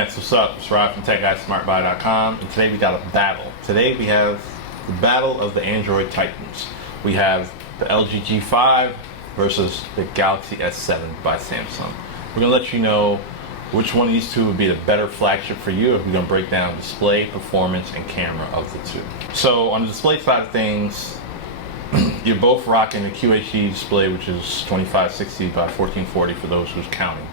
internets, what's up? It's Rob from TechGuysSmartBuy.com, and today we got a battle. Today we have the battle of the Android Titans. We have the LG G5 versus the Galaxy S7 by Samsung. We're going to let you know which one of these two would be the better flagship for you. We're going to break down display, performance, and camera of the two. So on the display side of things, you're both rocking the QHD display, which is 2560 by 1440 for those who's counting.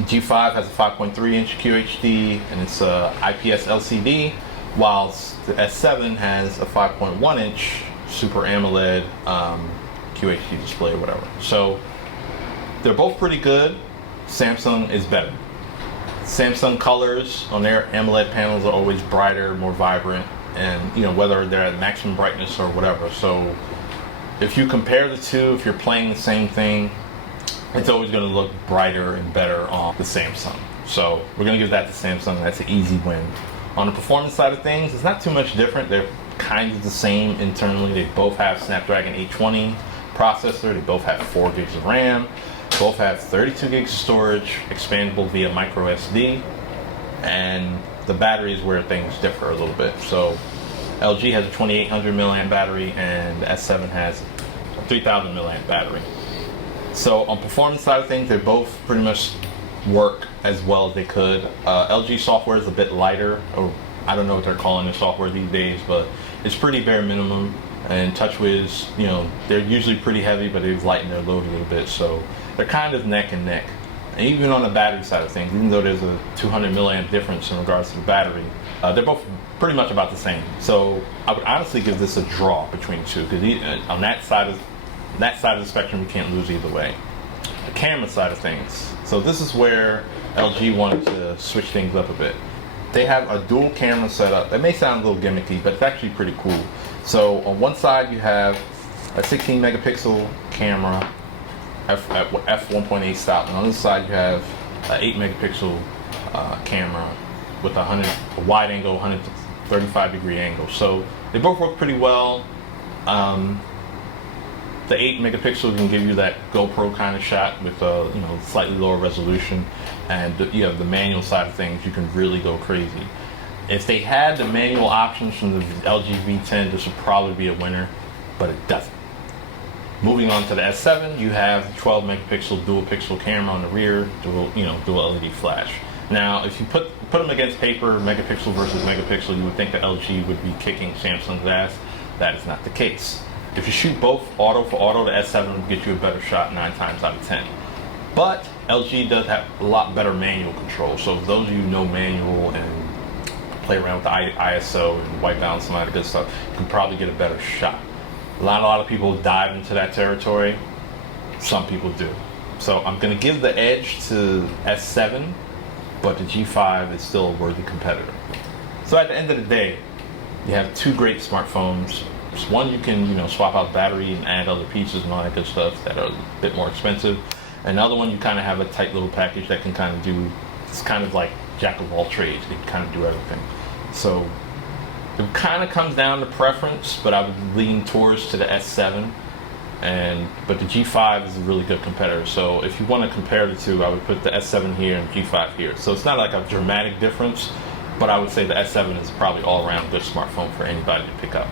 G5 has a 5.3 inch QHD and it's a IPS LCD, whilst the S7 has a 5.1 inch Super AMOLED QHD display or whatever. So they're both pretty good. Samsung is better. Samsung colors on their AMOLED panels are always brighter, more vibrant, and you know, whether they're at maximum brightness or whatever. So if you compare the two, if you're playing the same thing, it's always going to look brighter and better on the Samsung. So we're going to give that to Samsung. That's an easy win. On the performance side of things, it's not too much different. They're kind of the same internally. They both have Snapdragon 820 processor. They both have 4 gigs of RAM. Both have 32 gigs of storage, expandable via micro SD. And the battery is where things differ a little bit. So LG has a 2800 milliamp battery and the S7 has a 3000 milliamp battery. So on performance side of things, they both pretty much work as well as they could. LG software is a bit lighter, or I don't know what they're calling the software these days, but it's pretty bare minimum. And TouchWiz, you know, they're usually pretty heavy, but they've lightened their load a little bit. So they're kind of neck and neck. And even on the battery side of things, even though there's a 200 milliamp difference in regards to the battery, they're both pretty much about the same. So I would honestly give this a draw between the two, because on that side of the spectrum, you can't lose either way. The camera side of things. So this is where LG wanted to switch things up a bit. They have a dual camera setup. That may sound a little gimmicky, but it's actually pretty cool. So on one side, you have a 16 megapixel camera, f1.8 stop, and on this side, you have an 8 megapixel camera with a wide angle, 135 degree angle. So they both work pretty well. The 8 megapixel can give you that GoPro kind of shot with a slightly lower resolution, and the manual side of things, you can really go crazy. If they had the manual options from the LG V10, this would probably be a winner, but it doesn't. Moving on to the S7, you have the 12 megapixel dual pixel camera on the rear, dual LED flash. Now, if you put them against paper, megapixel versus megapixel, you would think that LG would be kicking Samsung's ass. That is not the case. If you shoot both auto for auto, the S7 will get you a better shot 9 times out of 10. But LG does have a lot better manual control. So if those of you know manual and play around with the ISO and white balance and all that good stuff, you can probably get a better shot. A lot of people dive into that territory. Some people do. So I'm going to give the edge to S7, but the G5 is still a worthy competitor. So at the end of the day, you have two great smartphones. One, you can swap out battery and add other pieces and all that good stuff that are a bit more expensive. Another one, you kind of have a tight little package that can kind of do, it's kind of like jack of all trades. It can kind of do everything. So it kind of comes down to preference, but I would lean towards to the S7. But the G5 is a really good competitor. So if you want to compare the two, I would put the S7 here and G5 here. So it's not like a dramatic difference, but I would say the S7 is probably all around good smartphone for anybody to pick up.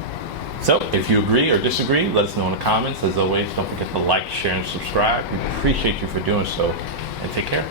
So if you agree or disagree, let us know in the comments. As always, don't forget to like, share, and subscribe. We appreciate you for doing so, and take care.